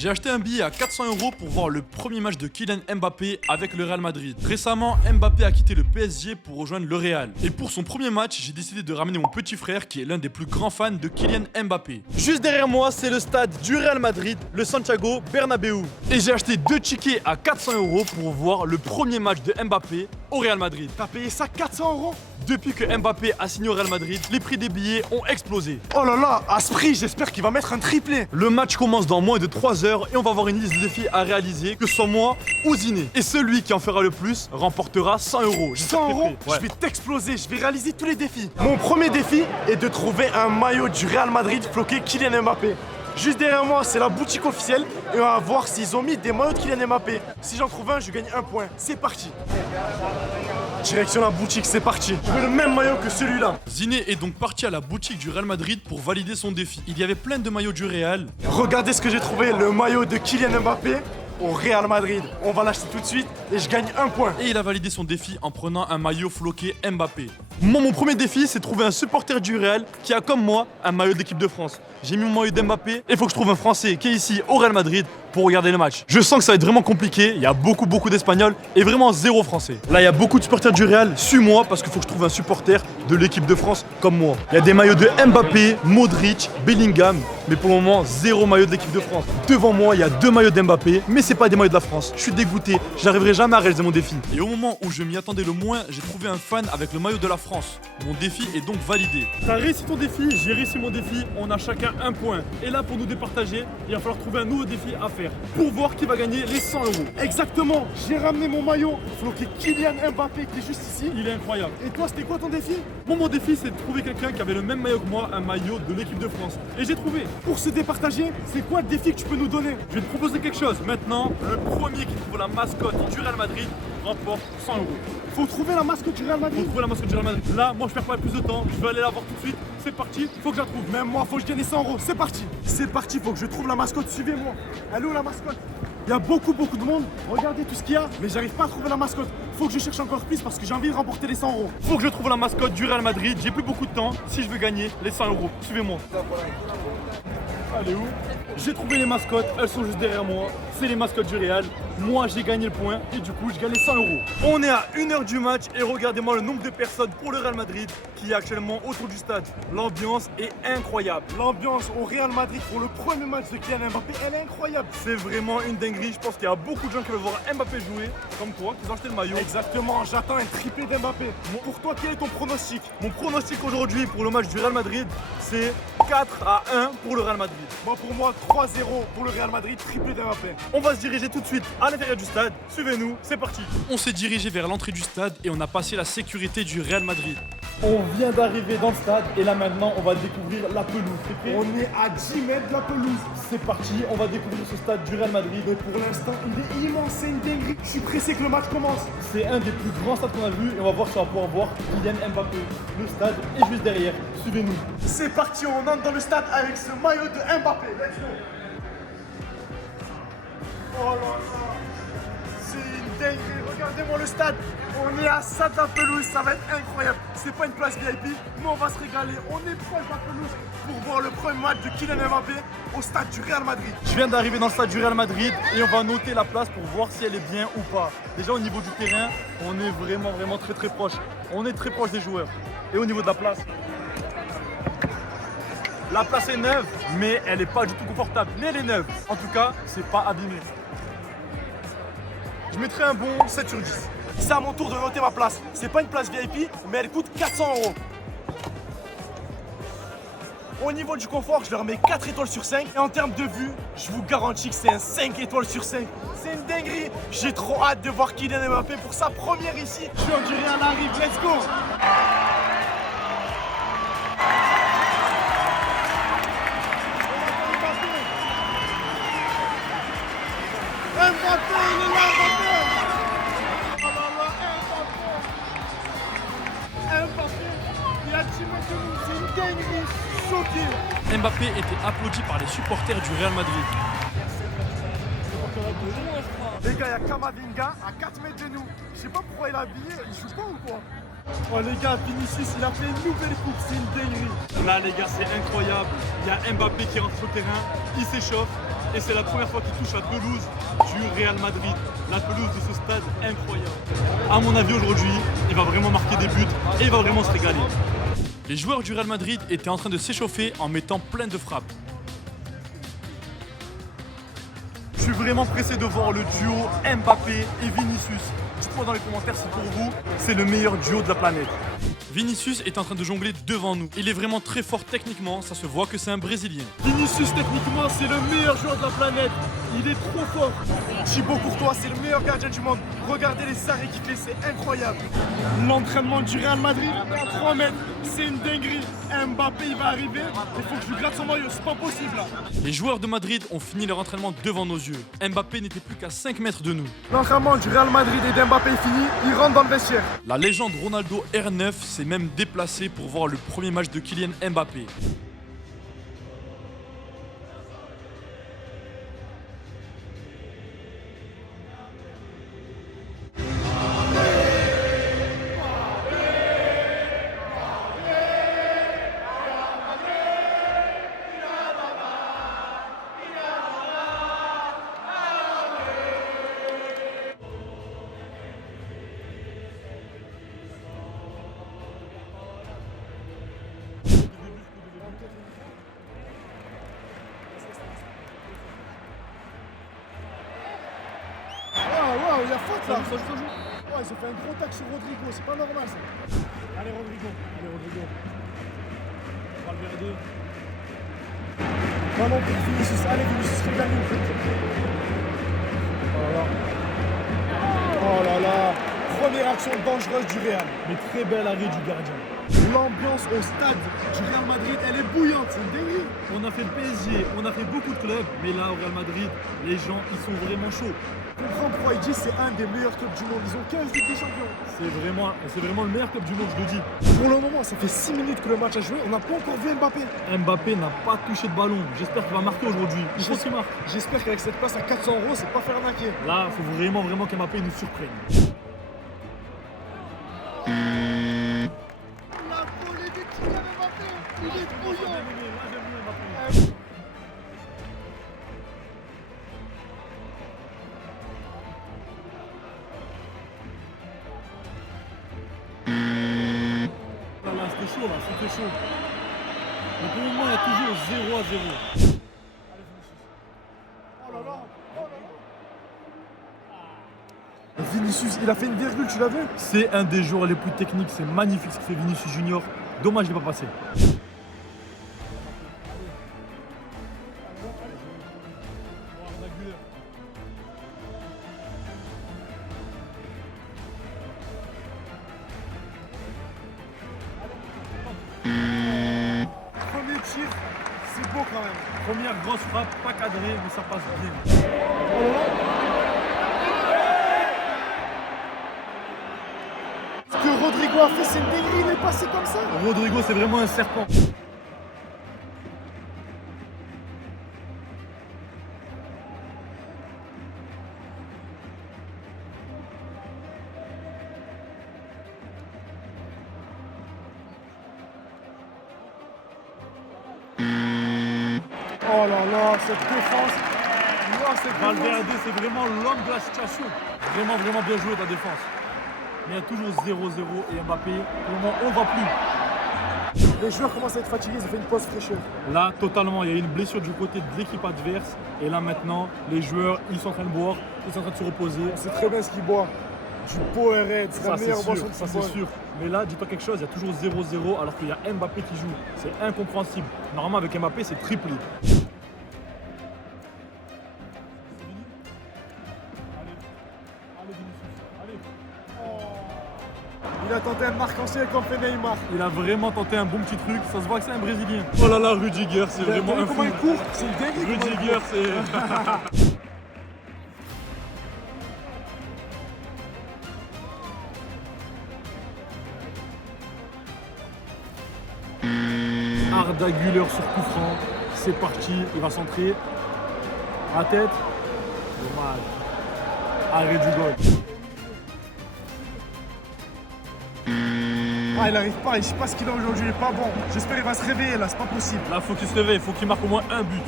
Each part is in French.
J'ai acheté un billet à 400 € pour voir le premier match de Kylian Mbappé avec le Real Madrid. Récemment, Mbappé a quitté le PSG pour rejoindre le Real. Et pour son premier match, j'ai décidé de ramener mon petit frère qui est l'un des plus grands fans de Kylian Mbappé. Juste derrière moi, c'est le stade du Real Madrid, le Santiago Bernabéu. Et j'ai acheté 2 tickets à 400 € pour voir le premier match de Mbappé au Real Madrid. T'as payé ça 400 €? Depuis que Mbappé a signé au Real Madrid, les prix des billets ont explosé. Oh là là, à ce prix, j'espère qu'il va mettre un triplé. Le match commence dans moins de 3 heures et on va avoir une liste de défis à réaliser, que ce soit moi ou Ziné. Et celui qui en fera le plus remportera 100 €. 100 €? Ouais. Je vais t'exploser, je vais réaliser tous les défis. Mon premier défi est de trouver un maillot du Real Madrid floqué Kylian Mbappé. Juste derrière moi, c'est la boutique officielle et on va voir s'ils ont mis des maillots de Kylian Mbappé. Si j'en trouve un, je gagne un point. C'est parti. Direction la boutique, c'est parti. Je veux le même maillot que celui-là. Ziné est donc parti à la boutique du Real Madrid pour valider son défi. Il y avait plein de maillots du Real. Regardez ce que j'ai trouvé, le maillot de Kylian Mbappé au Real Madrid. On va l'acheter tout de suite et je gagne un point. Et il a validé son défi en prenant un maillot floqué Mbappé. Moi, mon premier défi, c'est trouver un supporter du Real qui a comme moi un maillot d'équipe de France. J'ai mis mon maillot d'Mbappé et il faut que je trouve un Français qui est ici au Real Madrid pour regarder le match. Je sens que ça va être vraiment compliqué, il y a beaucoup d'Espagnols et vraiment zéro Français. Là, il y a beaucoup de supporters du Real, suis-moi parce qu'il faut que je trouve un supporter de l'équipe de France comme moi. Il y a des maillots de Mbappé, Modric, Bellingham, mais pour le moment, zéro maillot de l'équipe de France. Devant moi, il y a 2 maillots d'Mbappé, mais c'est pas des maillots de la France. Je suis dégoûté, j'arriverai jamais à réaliser mon défi. Et au moment où je m'y attendais le moins, j'ai trouvé un fan avec le maillot de la France. Mon défi est donc validé. T'as réussi ton défi, j'ai réussi mon défi, on a chacun un point. Et là, pour nous départager, il va falloir trouver un nouveau défi à faire pour voir qui va gagner les 100 €. Exactement, j'ai ramené mon maillot floqué Kylian Mbappé qui est juste ici. Il est incroyable. Et toi, c'était quoi ton défi? Mon défi, c'est de trouver quelqu'un qui avait le même maillot que moi, un maillot de l'équipe de France. Et j'ai trouvé. Pour se départager, c'est quoi le défi que tu peux nous donner? Je vais te proposer quelque chose. Maintenant, le premier qui trouve la mascotte du Real Madrid remporte 100 €. Faut trouver la mascotte du Real Pour Madrid. trouver la mascotte du Real Madrid. Là, moi, je perds pas plus de temps. Je vais aller la voir tout de suite. C'est parti. Faut que je la trouve. Même moi, faut que je gagne 100 €. C'est parti. C'est parti, faut que je trouve la mascotte. Suivez-moi. Elle est où la mascotte? Il y a beaucoup de monde. Regardez tout ce qu'il y a. Mais j'arrive pas à trouver la mascotte. Faut que je cherche encore plus parce que j'ai envie de remporter les 100 €. Faut que je trouve la mascotte du Real Madrid. J'ai plus beaucoup de temps si je veux gagner les 100 €. Suivez-moi. Elle est où? J'ai trouvé les mascottes, elles sont juste derrière moi. C'est les mascottes du Real. Moi, j'ai gagné le point et du coup, je gagne les 100 €. On est à 1 heure du match et regardez-moi le nombre de personnes pour le Real Madrid qui est actuellement autour du stade. L'ambiance est incroyable. L'ambiance au Real Madrid pour le premier match de Kylian Mbappé, elle est incroyable. C'est vraiment une dinguerie. Je pense qu'il y a beaucoup de gens qui veulent voir Mbappé jouer, comme toi, qui ont acheté le maillot. Exactement, j'attends un triplé d'Mbappé. Pour toi, quel est ton pronostic? Mon pronostic aujourd'hui pour le match du Real Madrid, c'est 4-1 pour le Real Madrid. Pour moi, 3-0 pour le Real Madrid, triplé d'Mbappé. On va se diriger tout de suite à l'intérieur du stade. Suivez-nous, c'est parti. On s'est dirigé vers l'entrée du stade et on a passé la sécurité du Real Madrid. On vient d'arriver dans le stade et là maintenant on va découvrir la pelouse. On est à 10 mètres de la pelouse. C'est parti, on va découvrir ce stade du Real Madrid. Et pour l'instant, il est immense, c'est une dinguerie. Je suis pressé que le match commence. C'est un des plus grands stades qu'on a vu et on va voir si on va pouvoir voir Kylian Mbappé. Le stade est juste derrière. Suivez-nous. C'est parti, on entre dans le stade avec ce maillot de Mbappé. Let's go. Oh là là, c'est une dinguerie. Regardez-moi le stade. On est à ça de la pelouse, ça va être incroyable. C'est pas une place VIP, mais on va se régaler. On est proche de la pelouse pour voir le premier match de Kylian Mbappé au stade du Real Madrid. Je viens d'arriver dans le stade du Real Madrid et on va noter la place pour voir si elle est bien ou pas. Déjà au niveau du terrain, on est vraiment très proche. On est très proche des joueurs. Et au niveau de la place, la place est neuve, mais elle n'est pas du tout confortable. Mais elle est neuve. En tout cas, c'est pas abîmé. Je mettrai un bon 7 sur 10. C'est à mon tour de noter ma place. C'est pas une place VIP, mais elle coûte 400 €. Au niveau du confort, je leur mets 4 étoiles sur 5. Et en termes de vue, je vous garantis que c'est un 5 étoiles sur 5. C'est une dinguerie. J'ai trop hâte de voir Kylian Mbappé pour sa première ici. Je suis en du Real arrive, let's go. Mbappé, il est là, Mbappé. Oh là là, Mbappé, il a 10 mètres de nous, c'est une dinguerie, je suis choqué. Mbappé était applaudi par les supporters du Real Madrid. Les gars, il y a Kamavinga à 4 mètres de nous. Je sais pas pourquoi il a habillé, il joue pas ou quoi? Oh les gars, Vinicius, il a fait une nouvelle coupe, c'est une dinguerie. Là les gars, c'est incroyable. Il y a Mbappé qui rentre sur le terrain, il s'échauffe. Et c'est la première fois qu'il touche la pelouse du Real Madrid. La pelouse de ce stade incroyable. À mon avis aujourd'hui, il va vraiment marquer des buts et il va vraiment se régaler. Les joueurs du Real Madrid étaient en train de s'échauffer en mettant plein de frappes. Je suis vraiment pressé de voir le duo Mbappé et Vinicius. Dites-moi dans les commentaires si pour vous, c'est le meilleur duo de la planète. Vinicius est en train de jongler devant nous. Il est vraiment très fort techniquement, ça se voit que c'est un Brésilien. Vinicius, techniquement, c'est le meilleur joueur de la planète. Il est trop fort. Thibaut Courtois, c'est le meilleur gardien du monde. Regardez les arrêts qu'il fait, c'est incroyable. L'entraînement du Real Madrid à 3 mètres, c'est une dinguerie. Mbappé, il va arriver. Il faut que je lui gratte son maillot, c'est pas possible là. Les joueurs de Madrid ont fini leur entraînement devant nos yeux. Mbappé n'était plus qu'à 5 mètres de nous. L'entraînement du Real Madrid et d'Mbappé est fini. Il rentre dans le vestiaire. La légende Ronaldo R9 s'est même déplacé pour voir le premier match de Kylian Mbappé. Waouh, il y a faute là. Ouais, ils ont fait un gros tac sur Rodrigo, c'est pas normal ça. Allez Rodrigo. Valverde. Ballon pour Vinicius. Allez Vinicius, régale-nous. Oh là là. Première action dangereuse du Real. Mais très bel arrêt du gardien. L'ambiance au stade du Real Madrid, elle est bouillante, c'est une dinguerie. On a fait le PSG, on a fait beaucoup de clubs, mais là au Real Madrid, les gens ils sont vraiment chauds. Je comprends pourquoi ils disent c'est un des meilleurs clubs du monde. Ils ont 15 Ligues des Champions. C'est vraiment le meilleur club du monde, je le dis. Pour le moment, ça fait 6 minutes que le match a joué, on n'a pas encore vu Mbappé. Mbappé n'a pas touché de ballon. J'espère qu'il va marquer aujourd'hui. Il faut qu'il marque. J'espère qu'avec cette place à 400 €, c'est pas faire arnaquer. Là, il faut vraiment qu'Mbappé nous surprenne. La volée de Kylian Mbappé, il est bouillant. C'était chaud. Mais pour le moment, il y a toujours 0-0. Oh là là, Vinicius, il a fait une virgule, tu l'as vu? C'est un des joueurs les plus techniques, c'est magnifique ce que fait Vinicius Junior. Dommage, il n'est pas passé. Premier tir, c'est beau quand même. Première grosse frappe, pas cadrée, mais ça passe bien. Ce que Rodrigo a fait, c'est une dinguerie, il est passé comme ça. Rodrigo, c'est vraiment un serpent. Oh là là, cette défense. Valverde, c'est vraiment l'homme de la situation. Vraiment bien joué ta défense. Mais il y a toujours 0-0 et Mbappé, pour le moment, on ne va plus. Les joueurs commencent à être fatigués, ils ont fait une pause fraîcheur. Là, totalement, il y a une blessure du côté de l'équipe adverse. Et là, maintenant, les joueurs, ils sont en train de boire, ils sont en train de se reposer. On sait très bien ce qu'ils boivent. Du Powerade, c'est la meilleure boisson de ça c'est football. sûr. Mais là, dis-toi quelque chose, il y a toujours 0-0 alors qu'il y a Mbappé qui joue. C'est incompréhensible. Normalement, avec Mbappé, c'est triplé. Il a tenté un marque-en-ciel comme fait Neymar. Il a vraiment tenté un bon petit truc, ça se voit que c'est un Brésilien. Oh là là, Rudiger, c'est vraiment un fou. Comment il court? C'est une dinguerie. Rudiger, c'est... Arda Güler sur coup franc, c'est parti, il va centrer. À la tête, dommage. Arrêt du goal. Ah, il arrive pas, je sais pas ce qu'il a aujourd'hui, il est pas bon. J'espère qu'il va se réveiller là, c'est pas possible. Là, faut qu'il se réveille, faut qu'il marque au moins un but.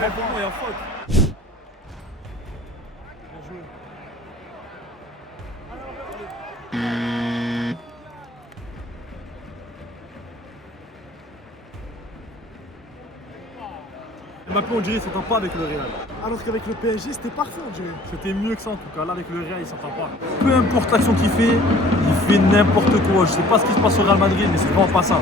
Pour moi, il y a faute. Mbappé, on dirait, il s'entend pas avec le Real. Alors qu'avec le PSG, c'était parfait, on dirait. C'était mieux que ça en tout cas. Là, avec le Real, il s'entend pas. Peu importe l'action qu'il fait, il fait n'importe quoi. Je sais pas ce qui se passe au Real Madrid, mais c'est vraiment pas ça.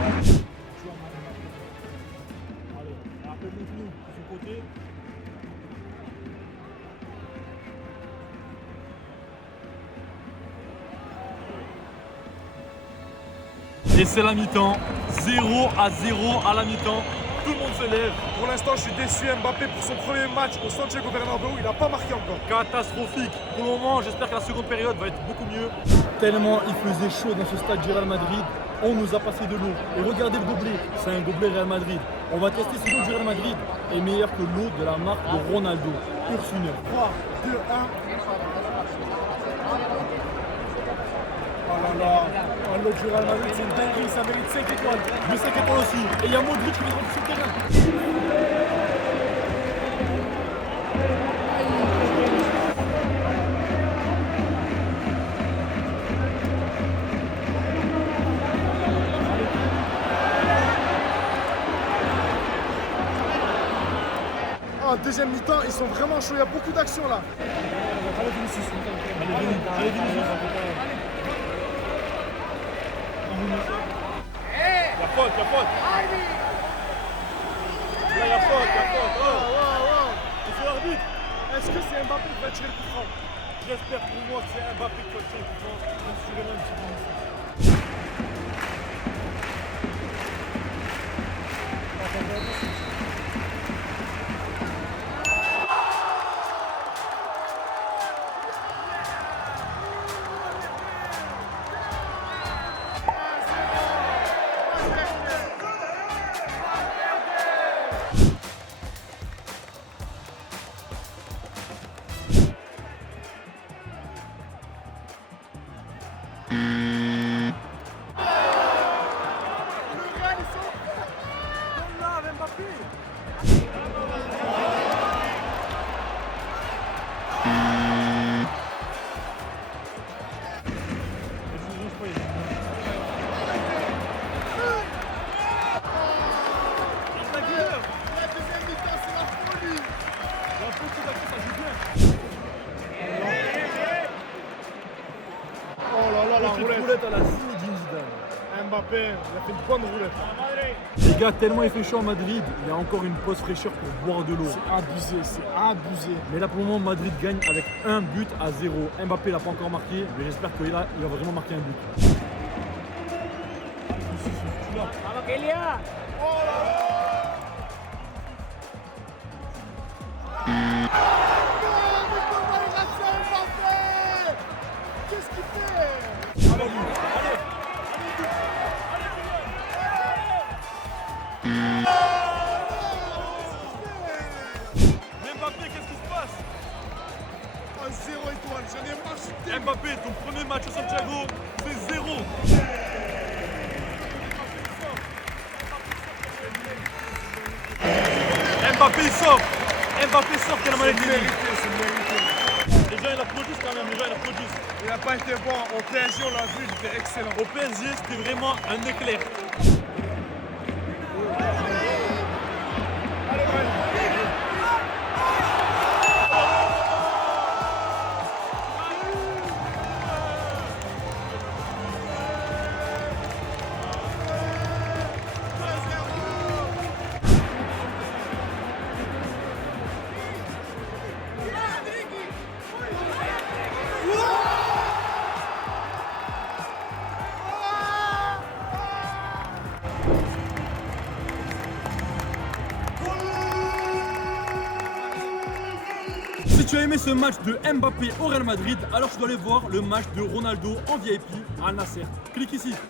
Et c'est la mi-temps. 0-0 à la mi-temps. Tout le monde se lève. Pour l'instant, je suis déçu. Mbappé, pour son premier match au Santiago Bernabéu, il n'a pas marqué encore. Catastrophique. Pour le moment, j'espère que la seconde période va être beaucoup mieux. Tellement il faisait chaud dans ce stade du Real Madrid, on nous a passé de l'eau. Et regardez le gobelet, c'est un gobelet Real Madrid. On va tester si l'eau du Real Madrid est meilleure que l'eau de la marque de Ronaldo. Pur fumeur. 3, 2, 1. Oh là là. Oh, l'eau du Real Madrid, c'est une dinguerie. Ça mérite 5 étoiles. Le 5 étoiles aussi. Et il y a Modric qui vient de rentrer sur le terrain. En deuxième mi-temps, ils sont vraiment chauds. Il y a beaucoup d'actions là. Allez Vinicius. Allez Vinicius. Il y a faute, il y a faute. Là, il y a faute, il y a faute. Oh. C'est l'arbitre. Est-ce que c'est Mbappé qui va tirer le coup franc? J'espère pour moi que c'est Mbappé qui va tirer le coup franc. Même si vraiment un petit peu Vinicius. Roulette à la Zinedine Zidane. Mbappé, il a fait une bonne roulette. Les gars, tellement il fait chaud à Madrid, il y a encore une pause fraîcheur pour boire de l'eau. C'est abusé, c'est abusé. Mais là pour le moment, Madrid gagne avec 1 but à 0. Mbappé l'a pas encore marqué, mais j'espère qu'il va vraiment marquer un but. Qu'est-ce qu'il fait? Allez, Mbappé, qu'est-ce qui se passe? Oh, 0 étoile, j'en ai marre. Mbappé, ton premier match au Santiago, c'est 0. Mbappé il sort. Mbappé sort tellement il est mérité. C'est mérité. Les gens ils applaudissent quand même, les gens ils applaudissent. Il n'a pas été bon. Au PSG, on l'a vu, il était excellent. Au PSG, c'était vraiment un éclair. Si tu as aimé ce match de Mbappé au Real Madrid, alors tu dois aller voir le match de Ronaldo en VIP à Al Nasser. Clique ici.